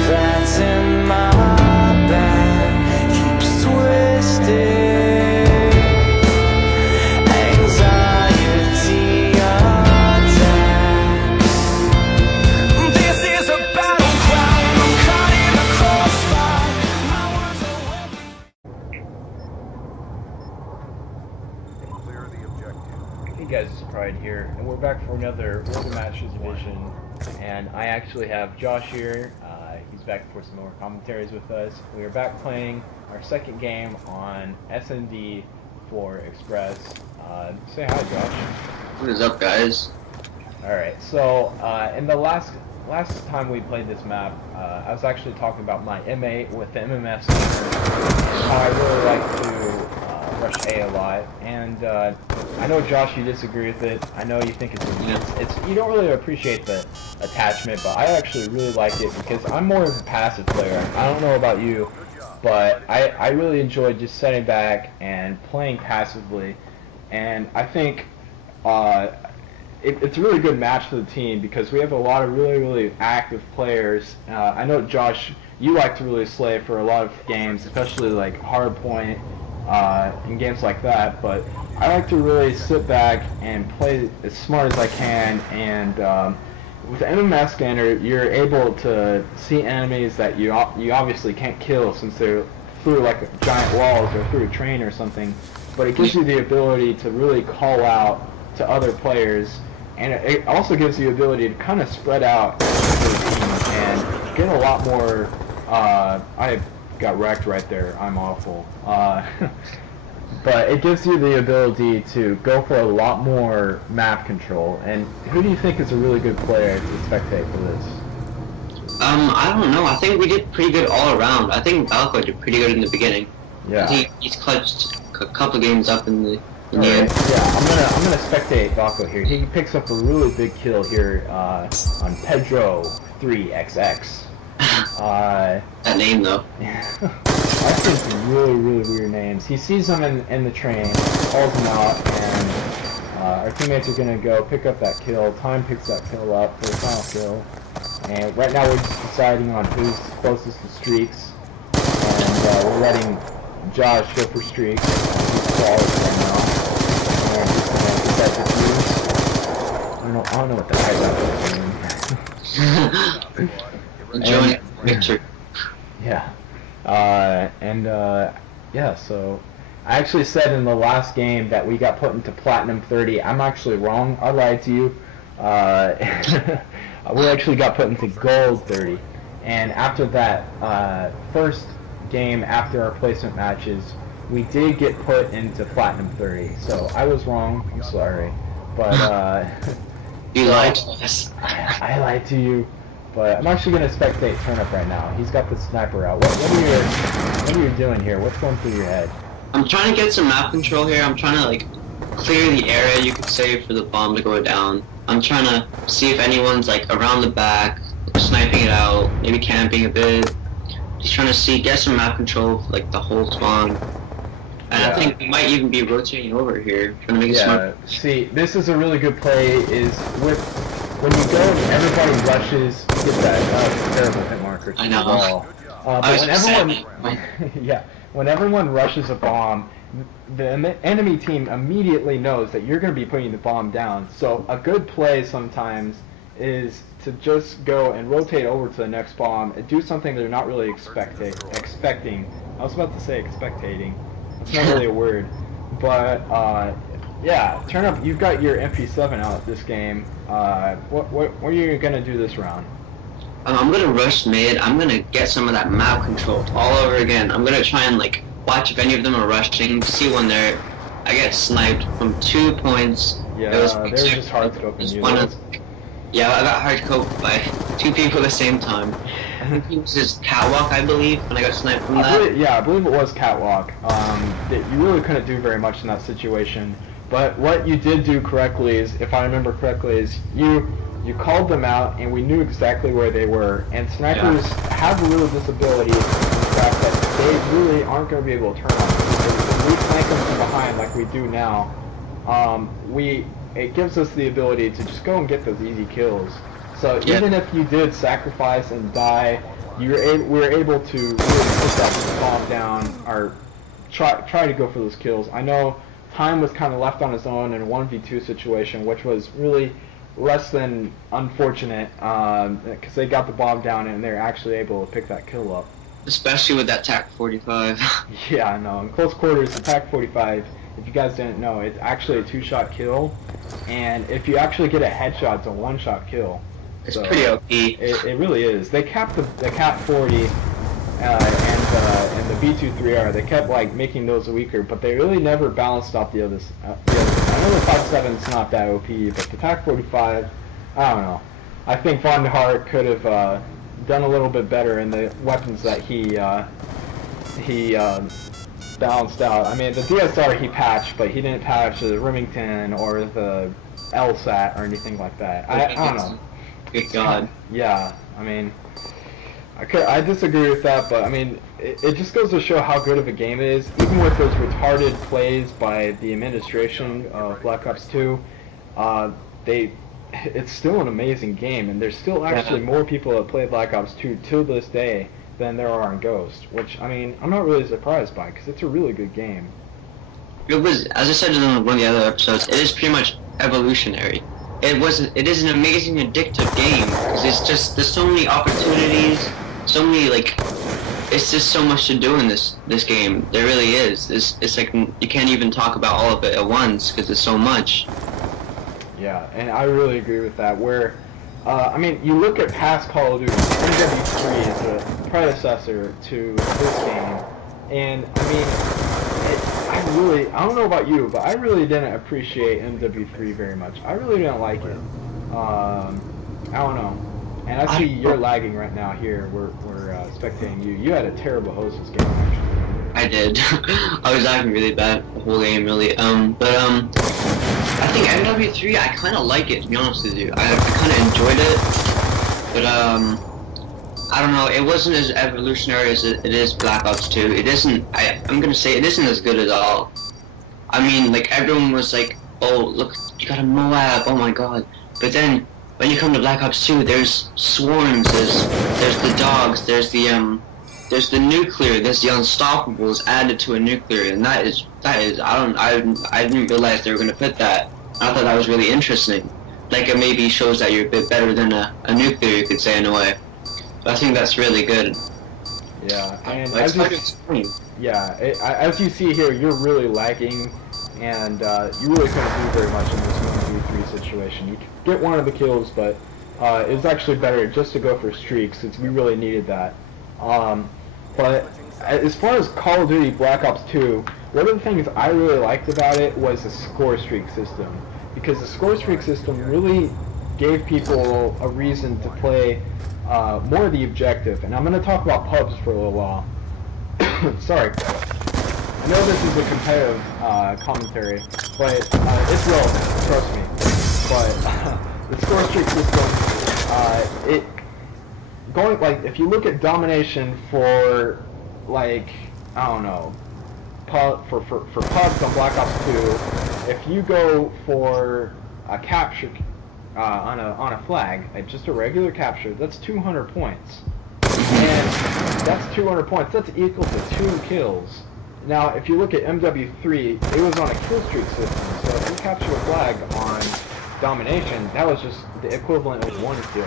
that's in my back keeps twisting. Anxiety attacks. This is a battleground. I'm caught in the crossfire. My words are weapons. Clear the objective. Hey guys, it's Pride here, and we're back for another World of Masters Division, and I actually have Josh here. He's back for some more commentaries with us. We are back playing our second game on SND for Express. Say hi, Josh. What is up, guys? Alright, so in the last time we played this map, I was actually talking about my M8 with the MMS scanner, how I really like to rush A a lot, and I know, Josh, you disagree with it. I know you think it's you don't really appreciate the attachment, but I actually really like it because I'm more of a passive player. I don't know about you, but I really enjoy just sitting back and playing passively, and I think it's a really good match for the team because we have a lot of really active players. I know, Josh, you like to really slay for a lot of games, especially like Hardpoint, in games like that, but I like to really sit back and play as smart as I can, and with the MMS scanner you're able to see enemies that you obviously can't kill since they're through like giant walls or through a train or something, but it gives you the ability to really call out to other players, and it also gives you the ability to kind of spread out the team and get a lot more. I got wrecked right there. I'm awful. But it gives you the ability to go for a lot more map control. And who do you think is a really good player to spectate for this? I don't know. I think we did pretty good all around. I think Valko did pretty good in the beginning. Yeah. He's clutched a couple games up in the end. Yeah, I'm gonna spectate Valko here. He picks up a really big kill here on Pedro 3XX. That name though. I think some really weird names. He sees them in the train, calls them out, and our teammates are gonna go pick up that kill. Time picks that kill up for the final kill, and right now we're just deciding on who's closest to streaks, and we're letting Josh go for streaks. He's flawless right now. And he's gonna get that defuse. I don't know what the heck that was doing. Enjoying the picture. Yeah. Yeah, so I actually said in the last game that we got put into Platinum 30. I'm actually wrong. I lied to you. We actually got put into Gold 30. And after that first game after our placement matches, we did get put into Platinum 30. So I was wrong. I'm sorry. But You lied to us. I lied to you. But I'm actually going to spectate Turnip right now. He's got the sniper out. What are you doing here? What's going through your head? I'm trying to get some map control here. I'm trying to like clear the area, you could say, for the bomb to go down. I'm trying to see if anyone's like around the back, sniping it out, maybe camping a bit. Just trying to get some map control for like the whole spawn. And I think we might even be rotating over here, trying to make it smart. See, this is a really good play, is when you go and everybody rushes, you get that terrible hit marker to I know. the wall. But when everyone rushes a bomb, the enemy team immediately knows that you're going to be putting the bomb down. So a good play sometimes is to just go and rotate over to the next bomb and do something they're not really expecting. I was about to say expectating. It's not really a word. But yeah, Turnip, you've got your MP7 out this game. What are you gonna do this round? I'm gonna rush mid. I'm gonna get some of that map control all over again. I'm gonna try and like watch if any of them are rushing. See when I get sniped from 2 points. Yeah, they were just hard scoping you. Yeah, I got hard scoped by 2 people at the same time. I think it was just Catwalk, I believe, when I got sniped from that. I believe it was Catwalk. You really couldn't do very much in that situation. But what you did do correctly is, if I remember correctly, is you called them out, and we knew exactly where they were. And snipers have a real disability in the fact that they really aren't going to be able to turn on. If we flank them from behind like we do now, it gives us the ability to just go and get those easy kills. So even if you did sacrifice and die we were able to really put that bomb down, or try to go for those kills. I know Time was kind of left on his own in a 1v2 situation, which was really less than unfortunate, because they got the bomb down and they're actually able to pick that kill up. Especially with that TAC 45. Yeah, I know. In close quarters, the TAC 45, if you guys didn't know, it's actually a 2-shot kill, and if you actually get a headshot, it's a 1-shot kill. It's So, pretty OP. It really is. They capped the cap 40 and the B23R. They kept like making those weaker, but they really never balanced out the others. I know the 5.7's not that OP, but the TAC 45, I don't know. I think Von Hart could have done a little bit better in the weapons that he balanced out. I mean, the DSR he patched, but he didn't patch the Remington or the LSAT or anything like that. I don't know. Good God. Yeah, I mean, I disagree with that, but I mean, it just goes to show how good of a game it is. Even with those retarded plays by the administration of Black Ops 2, it's still an amazing game, and there's still actually more people that play Black Ops 2 to this day than there are in Ghost, which, I mean, I'm not really surprised by, because it's a really good game. It was, as I said in one of the other episodes, it is pretty much evolutionary. It is an amazing addictive game, because it's just, there's so many opportunities, so many, like, it's just so much to do in this game. There really is. It's like, you can't even talk about all of it at once, because it's so much. Yeah, and I really agree with that, where, I mean, you look at past Call of Duty, MW3 is a predecessor to this game, and, I mean, I don't know about you, but I really didn't appreciate MW3 very much. I really didn't like it. I don't know. And I see you're lagging right now here. We're spectating you. You had a terrible host this game, actually. I did. I was lagging really bad the whole game, really. I think MW3, I kind of like it, to be honest with you. I kind of enjoyed it, but I don't know, it wasn't as evolutionary as it is Black Ops 2. It isn't, I'm gonna say, it isn't as good at all. I mean, like, everyone was like, oh, look, you got a Moab, oh my god. But then, when you come to Black Ops 2, there's swarms, there's the dogs, there's the nuclear, there's the unstoppables added to a nuclear, and that is, I didn't realize they were gonna put that. I thought that was really interesting. Like, it maybe shows that you're a bit better than a nuclear, you could say, in a way. I think that's really good. Yeah, and Like, as you see here, you're really lagging, and you really couldn't do very much in this 1v3 situation. You get one of the kills, but it was actually better just to go for streaks, since we really needed that. But as far as Call of Duty Black Ops 2, one of the things I really liked about it was the score streak system, because the score streak system really gave people a reason to play more of the objective, and I'm going to talk about pubs for a little while. Sorry. I know this is a competitive commentary, but it's relevant, trust me. But the score streak system, if you look at domination for, like, I don't know, for pubs on Black Ops 2, if you go for a capture on a flag, like just a regular capture, that's 200 points. And that's 200 points. That's equal to 2 kills. Now, if you look at MW3, it was on a kill streak system. So if you capture a flag on domination, that was just the equivalent of 1 kill.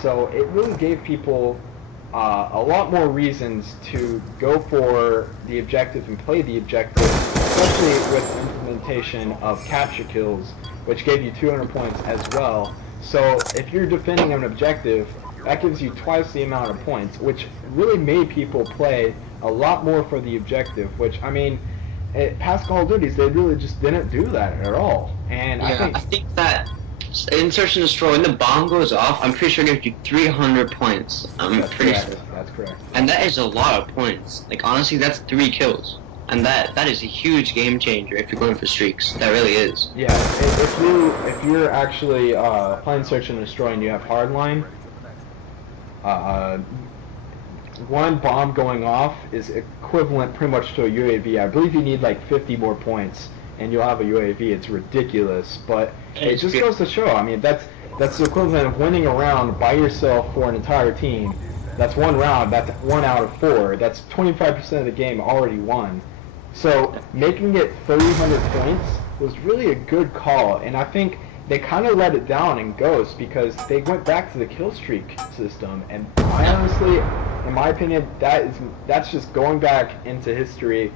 So it really gave people a lot more reasons to go for the objective and play the objective, especially with implementation of capture kills, which gave you 200 points as well. So if you're defending an objective, that gives you twice the amount of points, which really made people play a lot more for the objective, which, I mean, past Call of Duties, they really just didn't do that at all. And yeah, I think that in Search and Destroy, when the bomb goes off, I'm pretty sure it gives you 300 points. I'm pretty sure. That's correct. And that is a lot of points. Like, honestly, that's 3 kills. And that is a huge game changer if you're going for streaks. That really is. Yeah, if you're actually playing Search and Destroy and you have hardline, one bomb going off is equivalent pretty much to a UAV. I believe you need like 50 more points and you'll have a UAV. It's ridiculous, but it just goes to show. I mean, that's the equivalent of winning a round by yourself for an entire team, That's one round. That's 1 out of 4. That's 25% of the game already won. So making it 300 points was really a good call, and I think they kind of let it down in Ghost because they went back to the kill streak system, and I honestly, in my opinion, that's just going back into history,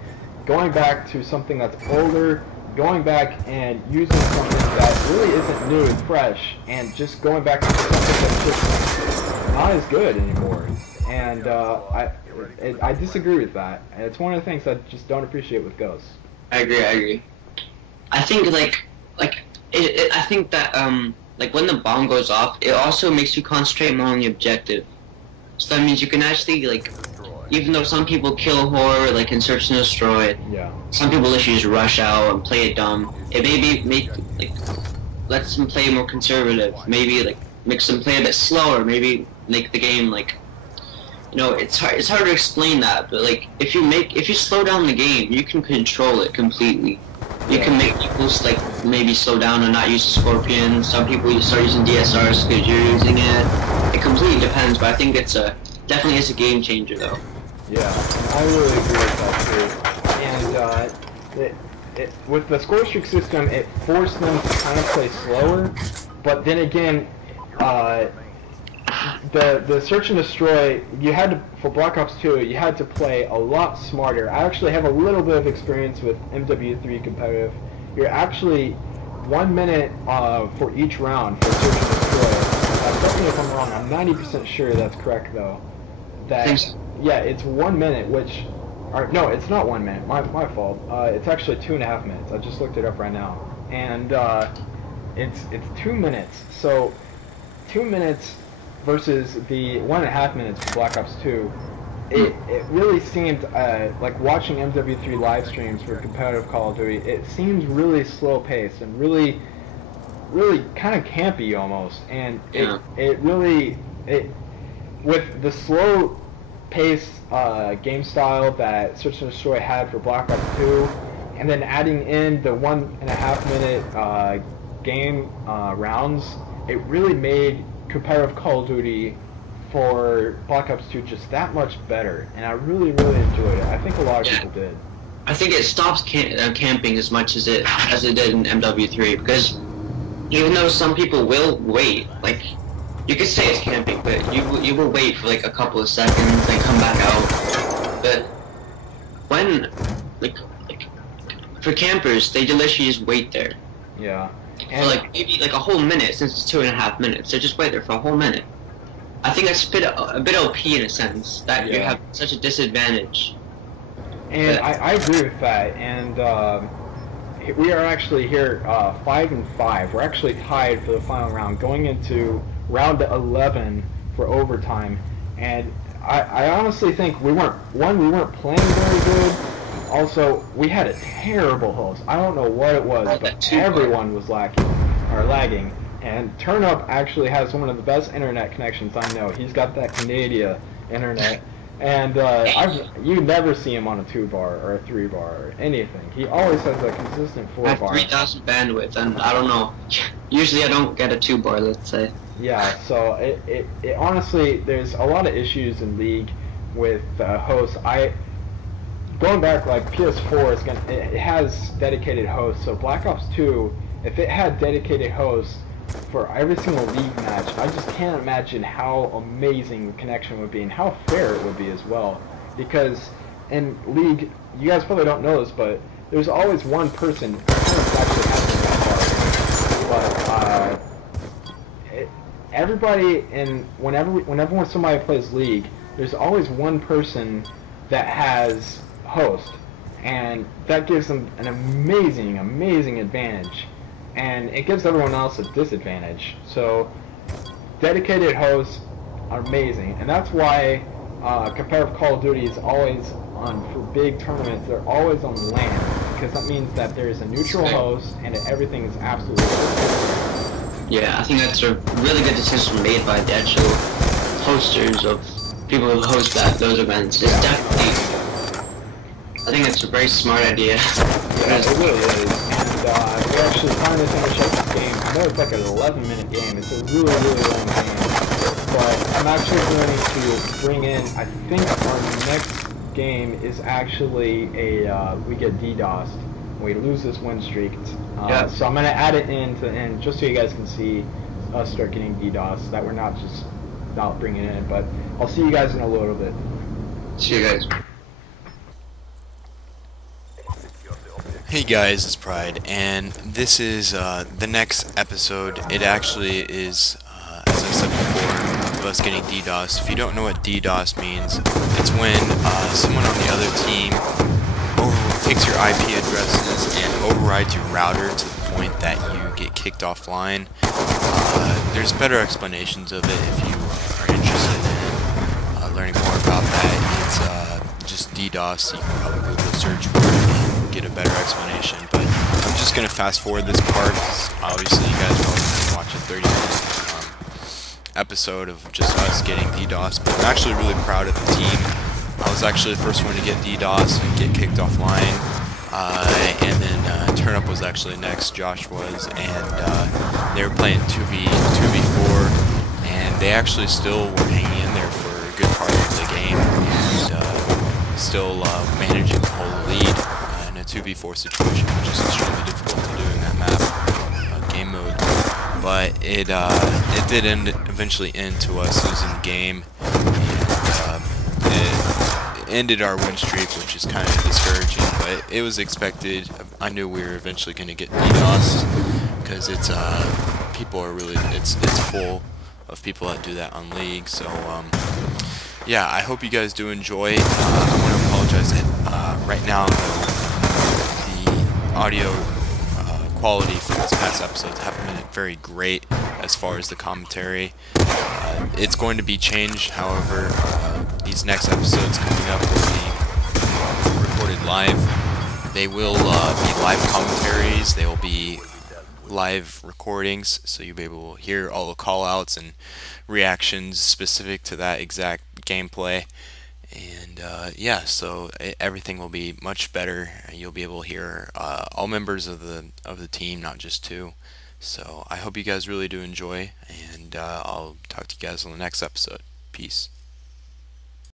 going back to something that's older, going back and using something that really isn't new and fresh, and just going back to something that's just not as good anymore. And I disagree with that. And it's one of the things I just don't appreciate with Ghost. I agree. I think I think that like when the bomb goes off, it also makes you concentrate more on the objective. So that means you can actually like, even though some people kill horror like in Search and Destroy, Yeah. some people literally just rush out and play it dumb. It maybe lets them play more conservative. Maybe like makes them play a bit slower. Maybe make the game like, you know, it's hard to explain that. But like if you slow down the game, you can control it completely. You can make people like maybe slow down and not use the Scorpion. Some people start using DSRs because you're using it. It completely depends, but I think it's definitely is a game changer though. Yeah, I really agree with that too. And with the score streak system, it forced them to kind of play slower. But then again, the Search and Destroy, you had to, for Black Ops 2, you had to play a lot smarter. I actually have a little bit of experience with MW3 competitive. You're actually 1 minute for each round for Search and Destroy. Correct me if I'm wrong. I'm 90% sure that's correct though. That yeah, it's 1 minute, which, or no, it's not 1 minute. My fault. It's actually 2.5 minutes. I just looked it up right now, and it's 2 minutes. So 2 minutes versus the 1.5 minutes for Black Ops 2, it really seemed like watching MW3 live streams for competitive Call of Duty. It seems really slow paced and really kind of campy almost. And it really with the slow paced game style that Search and Destroy had for Black Ops 2, and then adding in the 1.5 minute game rounds, it really made competitive Call of Duty for Black Ops 2 just that much better, and I really enjoyed it. I think a lot of people did. I think it stops camping as much as it did in MW3, because even though some people will wait, like you could say it's camping, but you will wait for like a couple of seconds, then come back out. But when like for campers, they literally just wait there. Yeah. For like maybe like a whole minute, since it's 2.5 minutes. They just wait there for a whole minute. I think that's a bit OP in a sense, that you have such a disadvantage. And I agree with that. And we are actually here 5-5. We're actually tied for the final round, going into round 11 for overtime. And I honestly think we weren't playing very good. Also, we had a terrible host. I don't know what it was, but everyone was lagging. And Turnup actually has one of the best internet connections I know. He's got that Canada internet, and you never see him on a 2-bar or a 3-bar or anything. He always has a consistent 4-bar. I have 3,000 bandwidth, and I don't know. Usually I don't get a 2-bar, let's say. Yeah, so it honestly, there's a lot of issues in League with hosts. Going back, like PS4 it has dedicated hosts. So Black Ops 2, if it had dedicated hosts for every single League match, I just can't imagine how amazing the connection would be and how fair it would be as well. Because in League, you guys probably don't know this, but there's always one person who actually has the bar. But everybody, whenever somebody plays League, there's always one person that has host, and that gives them an amazing advantage, and it gives everyone else a disadvantage. So dedicated hosts are amazing, and that's why competitive Call of Duty is always for big tournaments, they're always on LAN, because that means that there's a neutral host and everything is absolutely perfect. Yeah, I think that's a really good decision made by the actual hosters of people who host those events. It's definitely, I think it's a very smart idea. Yeah, it really is. And we actually finally finished up this game. I know it's like an 11-minute game. It's a really long game. but I'm actually going to bring in, I think our next game is actually we get DDoSed. We lose this win streak. Yeah. So I'm going to add it in to the end just so you guys can see us start getting DDoSed, that we're not just not bringing it in. But I'll see you guys in a little bit. See you guys. Hey guys, it's Pride, and this is the next episode. It actually is, as I said before, of us getting DDoS. If you don't know what DDoS means, it's when someone on the other team takes your IP addresses and overrides your router to the point that you get kicked offline. There's better explanations of it if you are interested in learning more about that. It's just DDoS. You can probably Google search for it and get a better explanation. But I'm just going to fast forward this part because obviously you guys probably can watch a 30-minute episode of just us getting DDoS. But I'm actually really proud of the team. I was actually the first one to get DDoS and get kicked offline. And then Turnup was actually next, Josh was, and they were playing 2v4, and they actually still were hanging in there for a good part of the game, and still managing to hold the lead in a 2v4 situation, which is extremely difficult to do in that map, game mode. But it did eventually end to us losing the game, and it ended our win streak, which is kind of discouraging, but it was expected. I knew we were eventually going to get DDoS because it's people are really it's full of people that do that on League. So yeah, I hope you guys do enjoy. I want to apologize right now. The audio quality for this past episodes haven't been very great as far as the commentary. It's going to be changed, however. These next episodes coming up will be recorded live. They will be live commentaries. They will be live recordings, so you'll be able to hear all the call-outs and reactions specific to that exact gameplay. And yeah, so everything will be much better. You'll be able to hear all members of the team, not just two. So I hope you guys really do enjoy, and I'll talk to you guys on the next episode. Peace.